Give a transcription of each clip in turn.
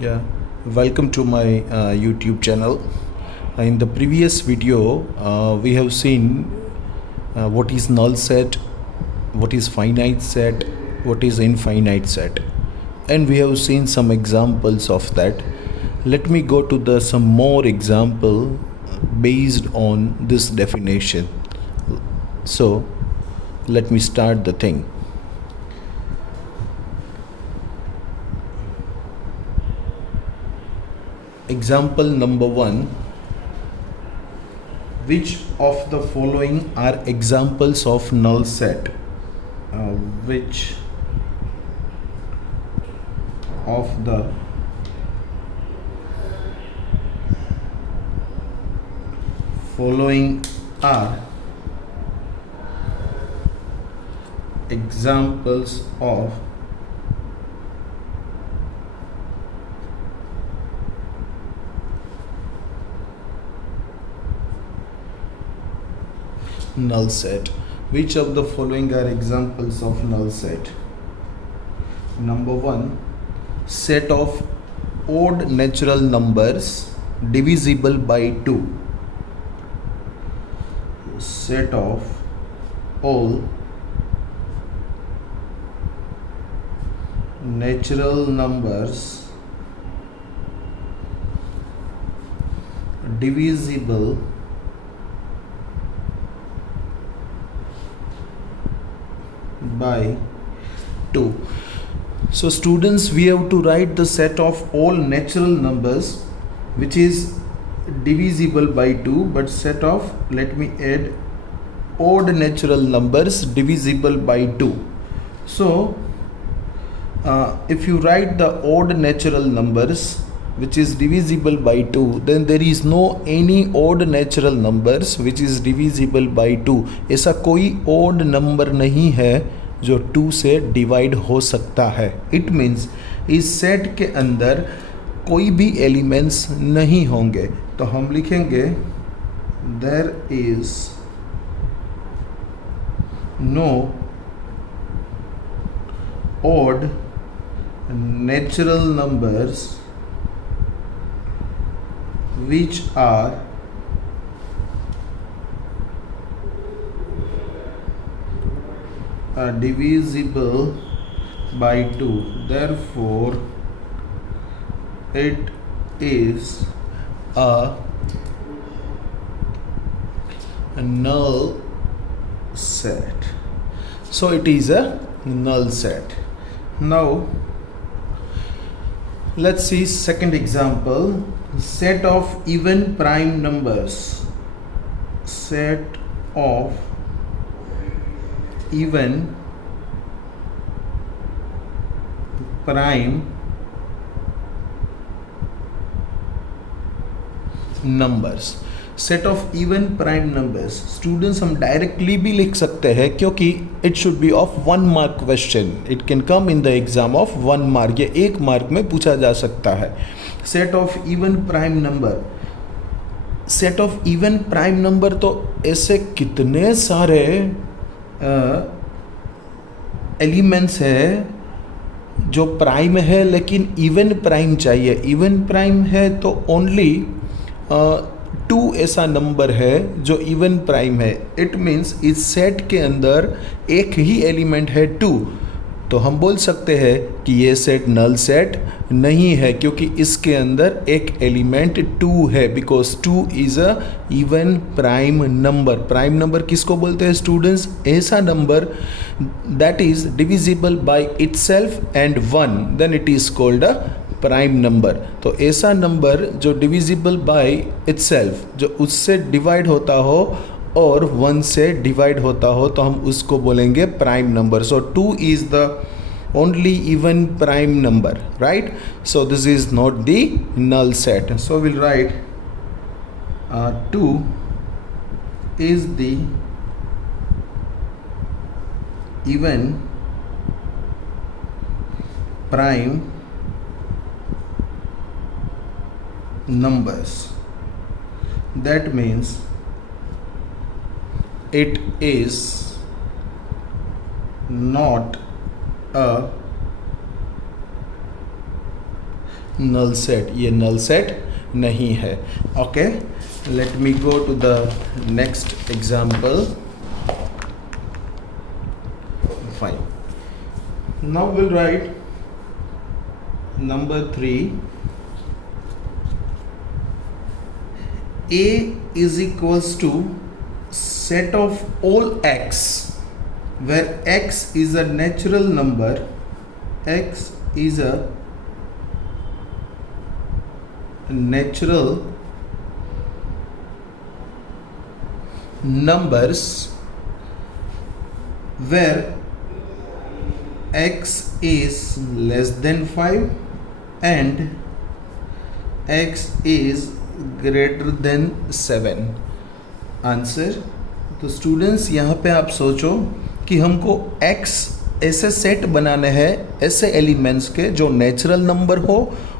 Yeah, welcome to my YouTube channel. In the previous video, we have seen what is null set, what is finite set, what is infinite set, and we have seen some examples of that. Let me go to the some more example based on this definition. So, let me start the thing. Example number 1. Which of the following are examples of null set? Which of the following are examples of null set? Which of the following are examples of null set? Number 1, set of odd natural numbers divisible by 2. Set of all natural numbers divisible by 2. So students, we have to write the set of all natural numbers which is divisible by 2, but set of, let me add, odd natural numbers divisible by 2. So if you write the odd natural numbers which is divisible by 2, then there is no any odd natural numbers which is divisible by 2. ऐसा कोई odd number नहीं है जो 2 से divide हो सकता है. It means इस सेट के अंदर कोई भी एलिमेंट्स नहीं होंगे. तो हम लिखेंगे there is no odd natural numbers which are divisible by 2. Therefore, it is a null set. So it is a null set. Now let's see second example. Set of even prime numbers. Set of even prime numbers. Set of even prime numbers. Students, हम directly भी लिख सकते हैं क्योंकि it should be of 1 mark question. It can come in the exam of 1 mark. ये 1 mark में पूछा जा सकता है. Set of even prime number. Set of even prime number, तो ऐसे कितने सारे एलिमेंट्स है जो प्राइम है लेकिन इवन प्राइम चाहिए. इवन प्राइम है तो ओनली 2 ऐसा नंबर है जो इवन प्राइम है. इट मीन्स इस सेट के अंदर एक ही एलिमेंट है 2. तो हम बोल सकते हैं कि ये सेट नल सेट नहीं है क्योंकि इसके अंदर एक एलिमेंट 2 है. Because 2 is a even prime number. Prime number किसको बोलते हैं स्टूडेंट्स? ऐसा number that is divisible by itself and 1, then it is called a prime number. तो ऐसा नंबर जो डिविजिबल बाय इटसेल्फ, जो उससे डिवाइड होता हो और 1 से डिवाइड होता हो, तो हम उसको बोलेंगे prime number. So 2 is the only even prime number, right? So this is not the null set. So will write 2 is the even prime numbers. That means it is not a null set, ये null set नहीं है. Okay, let me go to the next example. Fine. Now we'll write number 3. A is equals to set of all x, where x is a natural number. X is a natural numbers where x is less than 5 and x is greater than 7. Answer. तो students यहाँ पे आप सोचो कि हमको x ऐसे set बनाने हैं, ऐसे एलिमेंट्स के जो नेचुरल नंबर हो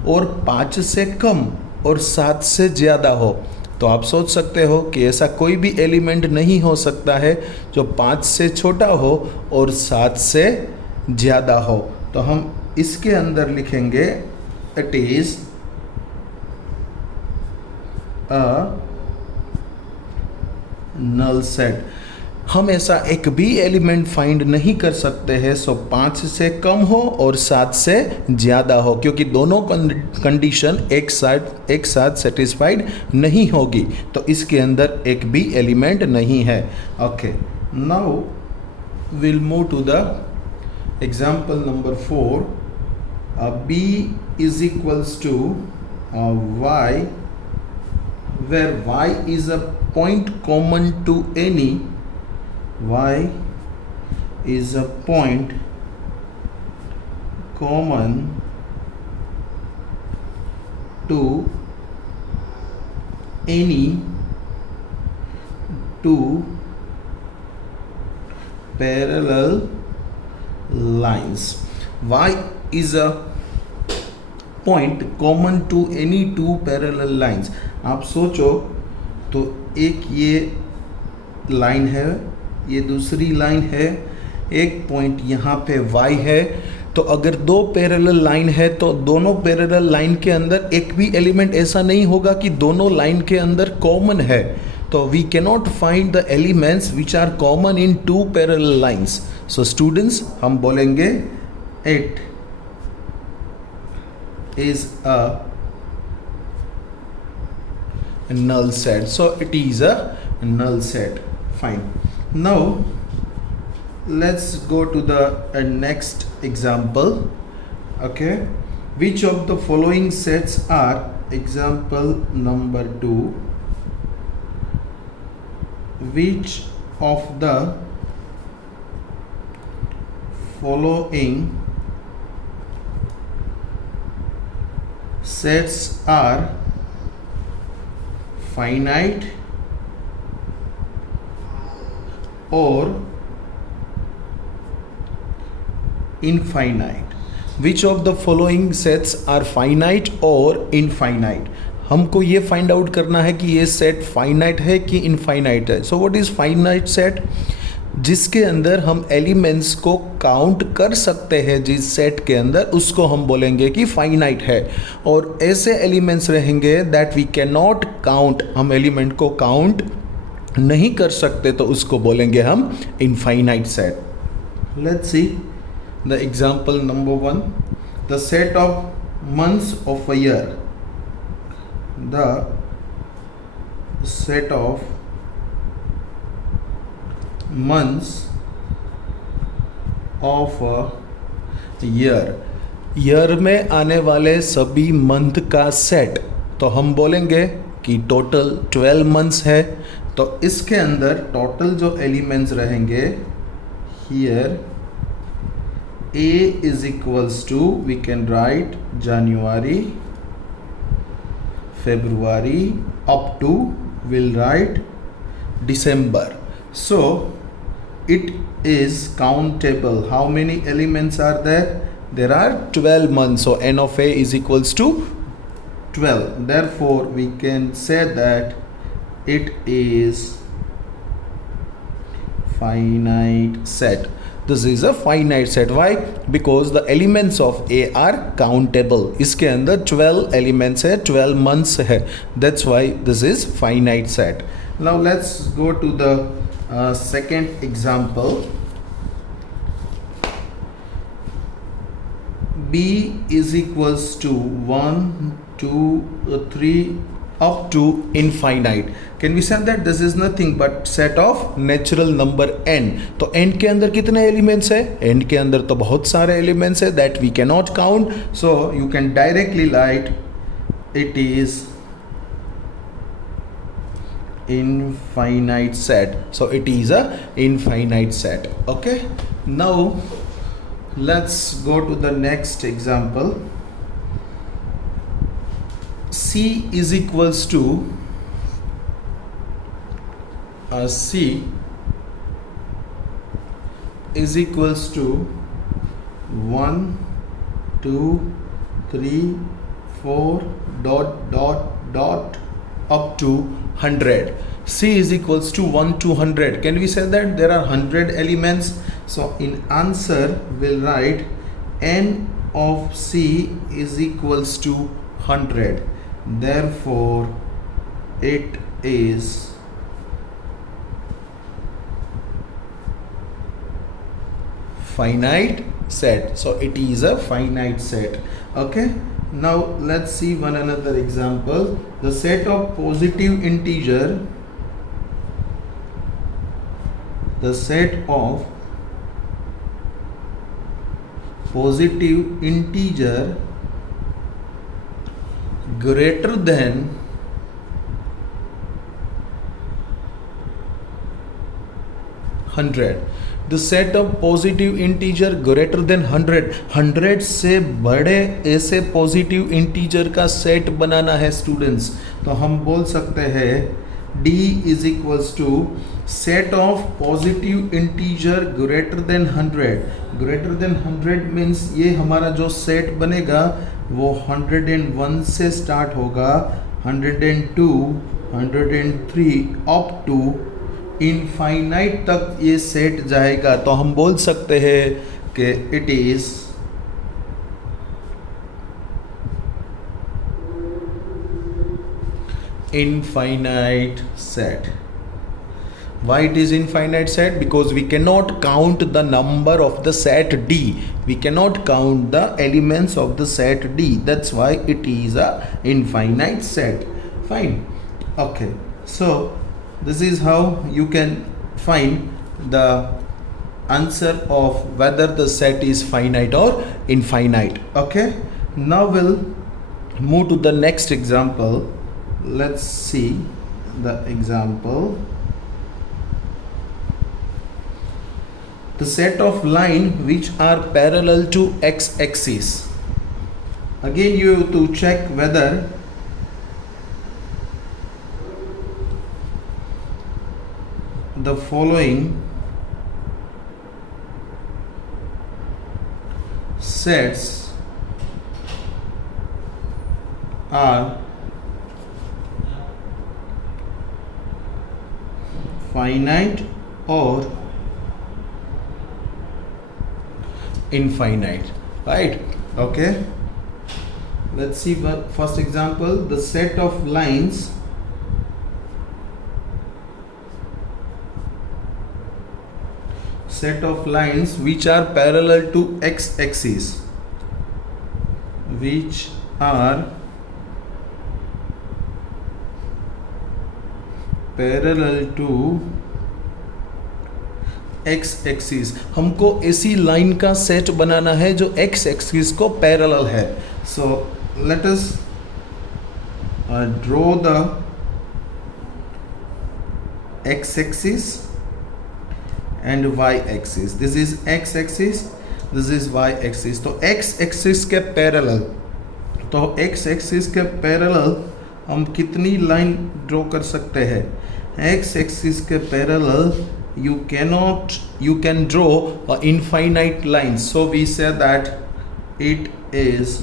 और 5 से कम और 7 से ज़्यादा हो. तो आप सोच सकते हो कि ऐसा कोई भी एलिमेंट नहीं हो सकता है जो 5 से छोटा हो और 7 से ज़्यादा हो. तो हम इसके अंदर लिखेंगे it is a null set. हम ऐसा एक भी एलिमेंट फाइंड नहीं कर सकते हैं सो 5 से कम हो और 7 से ज़्यादा हो, क्योंकि दोनों कंडीशन एक साथ सेटिस्फाइड नहीं होगी. तो इसके अंदर एक भी एलिमेंट नहीं है. Okay, now will move to the example number 4. B is equals to y, where y is a point common to any. Y is a point common to any two parallel lines. Y is a point common to any two parallel lines. आप सोचो तो एक ये line है, ये दूसरी line है, एक पॉइंट यहाँ पे y है. तो अगर दो पैरेलल लाइन है तो दोनों पैरेलल लाइन के अंदर एक भी एलिमेंट ऐसा नहीं होगा कि दोनों लाइन के अंदर कॉमन है. तो we cannot find the elements which are common in two parallel lines. So students, हम बोलेंगे it is a null set. So it is a null set. Fine. Now let's go to the next example. Okay, which of the following sets are example number 2? Which of the following sets are finite or infinite? Which of the following sets are finite or infinite? हमको ये find out करना है कि ये set finite है कि infinite है. So what is finite set? जिसके अंदर हम एलिमेंट्स को काउंट कर सकते हैं जिस सेट के अंदर, उसको हम बोलेंगे कि फाइनाइट है. और ऐसे एलिमेंट्स रहेंगे that we can not count, हम एलिमेंट को काउंट नहीं कर सकते, तो उसको बोलेंगे हम infinite set. Let's see the example number 1. The set of months of a year. The set of months of a year. Year में आने वाले सभी मंथ का सेट. तो हम बोलेंगे कि टोटल 12 मंथ्स है. तो इसके अंदर टोटल जो एलिमेंट्स रहेंगे, here A is equals to, we can write January, February up to, we'll write December. So it is countable. How many elements are there? There are 12 months. So n of A is equals to 12. Therefore we can say that it is finite set. This is a finite set. Why? Because the elements of A are countable. इसके अंदर 12 elements है, 12 months है. That's why this is finite set. Now let's go to the second example. B is equals to 1, 2, 3 up to infinite. Can we say that this is nothing but set of natural number n? तो n के अंदर कितने elements है? n के अंदर तो बहुत सारे एलिमेंट्स है that we cannot count. So you can directly write it is infinite set. So it is a infinite set. Okay. Now let's go to the next example. C is equals to C is equals to 1, 2, 3, 4 dot dot dot up to 100. C is equals to 1 to 100. Can we say that there are 100 elements? So in answer we'll write n of C is equals to 100. Therefore it is finite set. So it is a finite set. Okay. Now let's see one another example. The set of positive integer, the set of positive integer greater than 100. The set of positive integer greater than 100. 100 से बड़े ऐसे positive integer का set बनाना है students, तो हम बोल सकते हैं D is equals to set of positive integer greater than 100. Greater than 100 means ये हमारा जो सेट बनेगा वो 101 से स्टार्ट होगा, 102, 103 अप टू इनफाइनाइट तक ये सेट जाएगा. तो हम बोल सकते हैं कि it is infinite set. Why it is infinite set? Because we cannot count the number of the set D. We cannot count the elements of the set D. That's why it is a infinite set. Fine. Okay. So this is how you can find the answer of whether the set is finite or infinite. Okay. Now we'll move to the next example. Let's see the example. The set of line which are parallel to x-axis. Again you have to check whether the following sets are finite or infinite, right? Okay, let's see first example. The set of lines which are parallel to x-axis, which are parallel to x axis. हमको ऐसी line का set बनाना है जो x axis को parallel है. So let us draw the x axis and y axis. This is x axis, this is y axis. तो x axis के parallel, तो एक्स एक्सिस के पैरेलल हम कितनी लाइन ड्रॉ कर सकते हैं? एक्स एक्सिस के parallel you can draw infinite lines. So we say that it is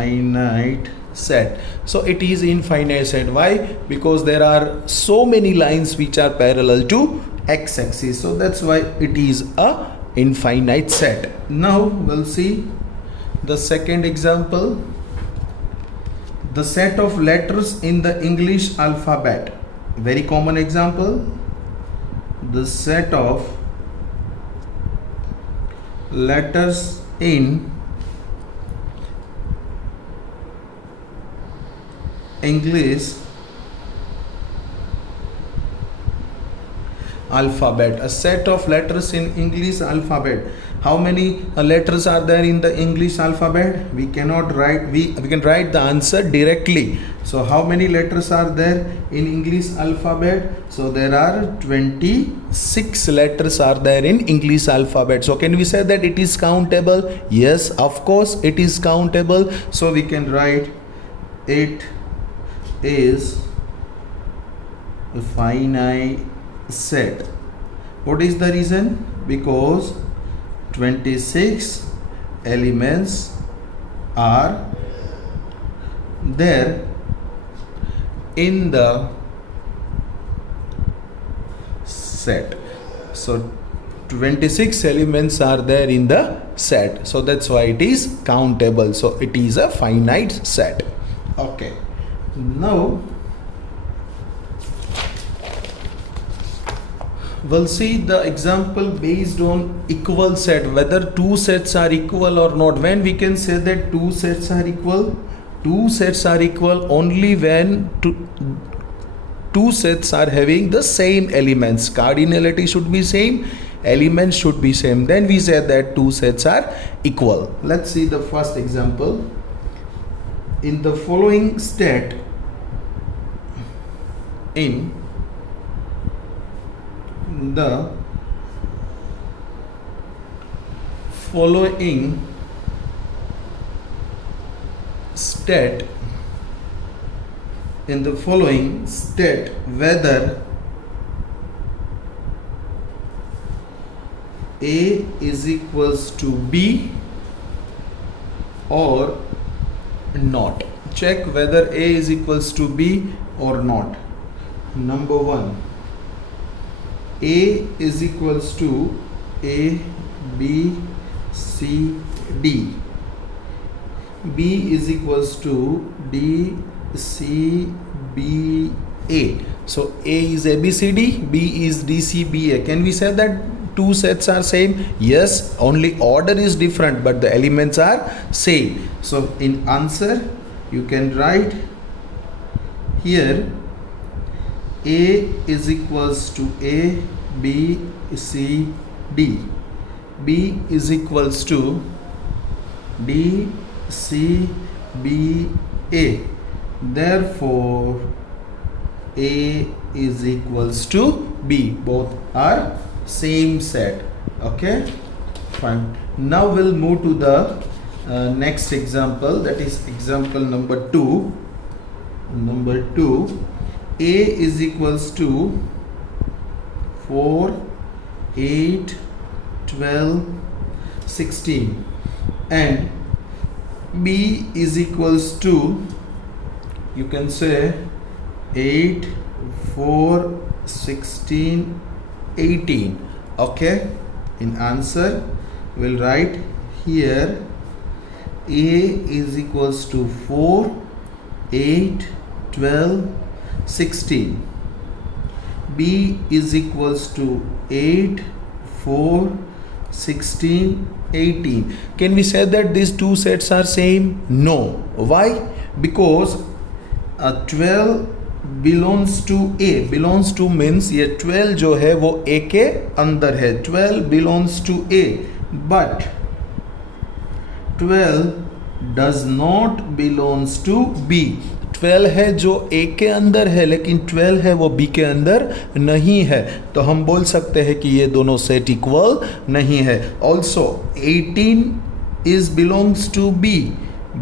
infinite set. So it is infinite set. Why? Because there are so many lines which are parallel to x-axis. So that's why it is a infinite set. Now we'll see the second example. The set of letters in the English alphabet. Very common example. The set of letters in English alphabet. A set of letters in English alphabet. How many letters are there in the English alphabet? We cannot write, we can write the answer directly. So how many letters are there in English alphabet? So there are 26 letters are there in English alphabet. So can we say that it is countable? Yes, of course it is countable. So we can write it is a finite set. What is the reason? Because 26 elements are there in the set. So 26 elements are there in the set. So that's why it is countable. So it is a finite set. Okay. Now we'll see the example based on equal set, whether two sets are equal or not. When we can say that two sets are equal? Two sets are equal only when two sets are having the same elements. Cardinality should be same, elements should be same. Then we say that two sets are equal. Let's see the first example. In the following state, in the following state, whether A is equals to B or not. Check whether A is equals to B or not. Number one, A is equals to A, B, C, D. B is equals to D, C, B, A. So A is ABCD, B is DCBA. Can we say that two sets are same? Yes, only order is different but the elements are same. So in answer you can write here A is equals to A, B, C, D. B is equals to D, C, B, A. Therefore A is equals to B. Both are same set. Okay, fine. Now we'll move to the next example, that is example number 2. Number 2, A is equals to 4, 8, 12, 16 and B is equals to, you can say 8, 4, 16, 18. Okay, in answer we'll write here A is equals to 4, 8, 12, 16. B is equals to 8, 4, 16, 18. Can we say that these two sets are same? No. Why? Because 12 belongs to A. Belongs to means ये 12 जो है वो A के अंदर है. 12 belongs to A. But 12 does not belongs to B. 12 है जो A के अंदर है लेकिन 12 है वो B के अंदर नहीं है. तो हम बोल सकते हैं कि ये दोनों सेट इक्वल नहीं है. Also 18 is belongs to B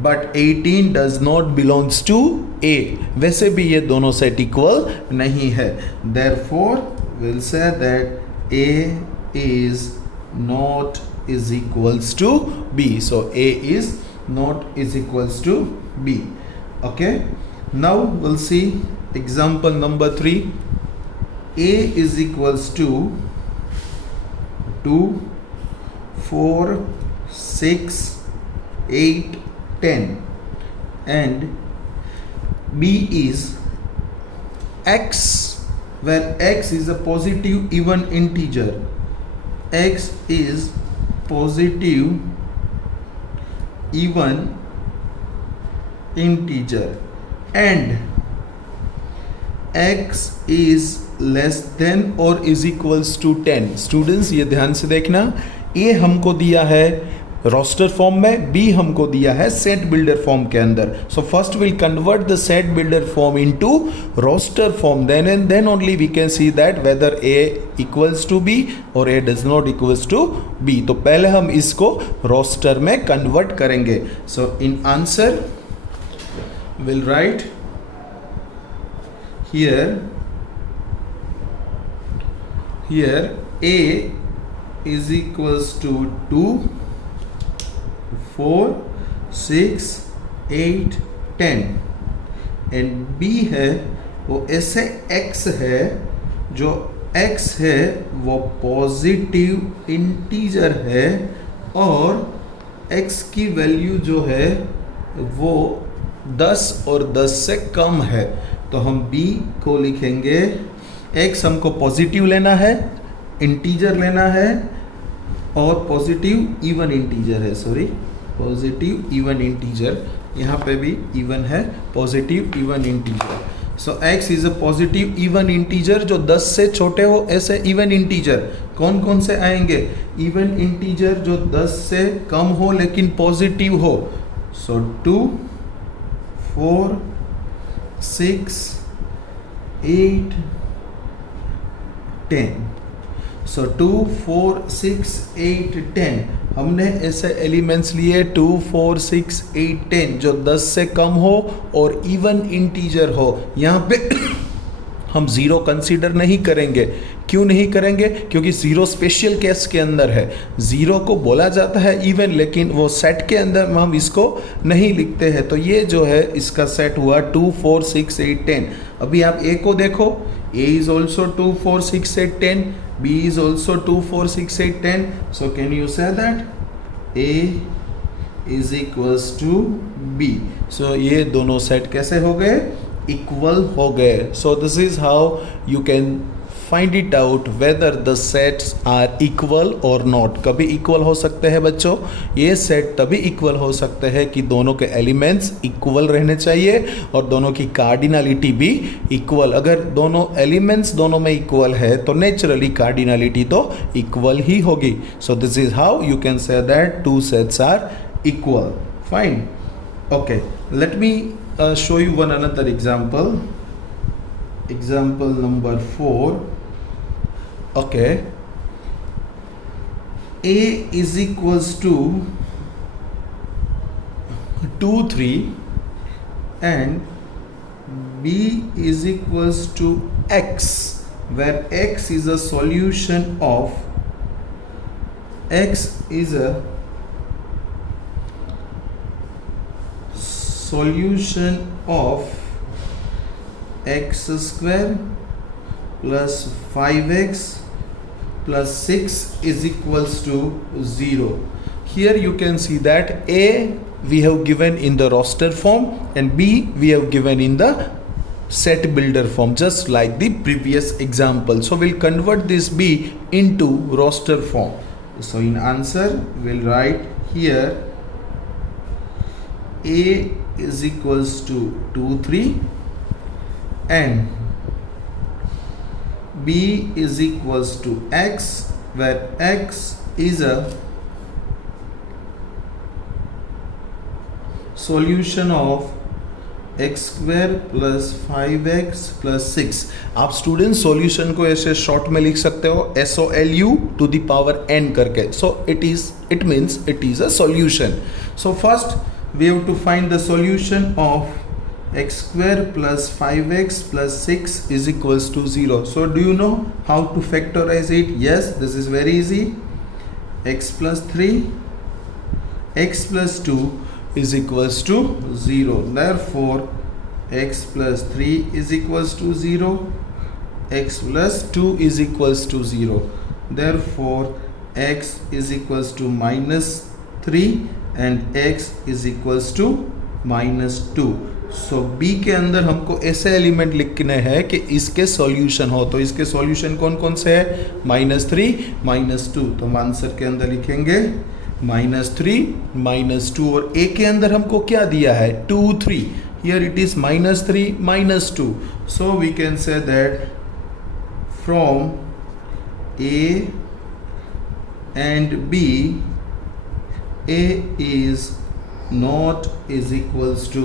but 18 does not belongs to A. वैसे भी ये दोनों सेट इक्वल नहीं है. Therefore we'll say that A is not is equals to B. So A is not is equals to B. Okay, now we'll see example number 3. A is equals to 2, 4, 6, 8, 10 and B is x, where x is a positive even integer. X is positive even integer and x is less than और is equals to 10. Students ये ध्यान से देखना, ए हमको दिया है roster form में, B हमको दिया है सेट बिल्डर फॉर्म के अंदर. So first will convert the set builder form into roster form, then and then only we can see that whether A equals to B और A does not equals to B. तो पहले हम इसको roster में convert करेंगे. So in answer will write here A is equals to 2, 4, 6, 8, 10 and B है वो ऐसे x है, जो x है वो पॉजिटिव इंटीजर है और x की वैल्यू जो है वो 10 और 10 से कम है. तो हम B को लिखेंगे, x हमको पॉजिटिव लेना है, इंटीजर लेना है और पॉजिटिव इवन इंटीजर है, पॉजिटिव इवन इंटीजर, यहाँ पे भी इवन है, positive even integer. So x is a positive even integer, जो 10 से छोटे हो ऐसे इवन इंटीजर कौन कौन से आएंगे? इवन इंटीजर जो 10 से कम हो लेकिन पॉजिटिव हो. सो 2, 4, 6, 8, 10. सो 2, 4, 6, 8, 10 हमने ऐसे एलिमेंट्स लिए 2, 4, 6, 8, 10 जो 10 से कम हो और इवन इंटीजर हो. यहाँ पे हम ज़ीरो कंसीडर नहीं करेंगे. क्यों नहीं करेंगे? क्योंकि ज़ीरो स्पेशल केस के अंदर है. ज़ीरो को बोला जाता है इवन, लेकिन वो सेट के अंदर हम इसको नहीं लिखते हैं. तो ये जो है इसका सेट हुआ 2, 4, 6, 8, 10. अभी आप ए को देखो, A is also 2, 4, 6, 8, 10. B is also 2, 4, 6, 8, 10. So can you say that A is equals to B? So ये दोनों सेट कैसे हो गए? इक्वल हो गए. So this is how you can find it out whether the sets are equal or not. कभी equal हो सकते हैं बच्चों, ये सेट तभी इक्वल हो सकते हैं कि दोनों के एलिमेंट्स इक्वल रहने चाहिए और दोनों की कार्डिनलिटी भी इक्वल. अगर दोनों एलिमेंट्स दोनों में इक्वल है तो नेचुरली कार्डिनलिटी तो इक्वल ही होगी. So this is how you can say that two sets are equal. Fine. Okay, let me show you one another example. Example number 4. Okay, A is equals to 2, 3 and B is equals to x, where x is a solution of x square plus 5x plus 6 is equals to 0. Here you can see that A we have given in the roster form and B we have given in the set builder form, just like the previous example. So we'll convert this B into roster form. So in answer we'll write here A is equals to 2, 3 and B is equals to x, where x is a solution of x square plus 5x plus 6. आप student solution को ऐसे short में लिख सकते हो SOLU to the power n करके. So it means it is a solution. So first we have to find the solution of x square plus 5x plus 6 is equals to 0. So do you know how to factorize it? Yes, this is very easy. X plus 3, x plus 2 is equals to 0. Therefore x plus 3 is equals to 0, x plus 2 is equals to 0. Therefore x is equals to minus 3 and x is equals to minus 2. So B के अंदर हमको ऐसे element लिखने हैं कि इसके solution हो, तो इसके सॉल्यूशन कौन कौन से है, -3 -2. तो हम आंसर के अंदर लिखेंगे -3 -2. और ए के अंदर हमको क्या दिया है, 2 3. Here it is -3 -2. So we can say that from A and B A is not is equals to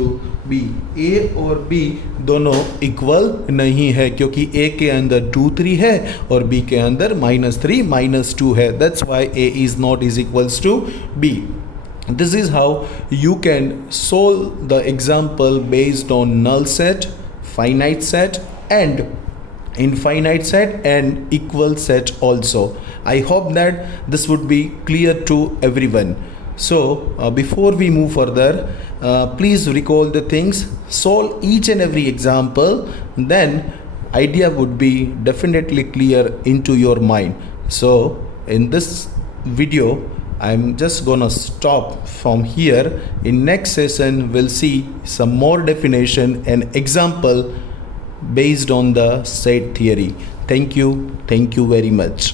B. A और B दोनों इक्वल नहीं है, क्योंकि A के अंदर 2 3 है और B के अंदर -3 -2 है. That's why A is not is equals to B. This is how you can solve the example based on null set, finite set and infinite set and equal set also. I hope that this would be clear to everyone. So before we move further, please recall the things, solve each and every example, then idea would be definitely clear into your mind. So in this video I'm just gonna stop from here. In next session we'll see some more definition and example based on the set theory. Thank you very much.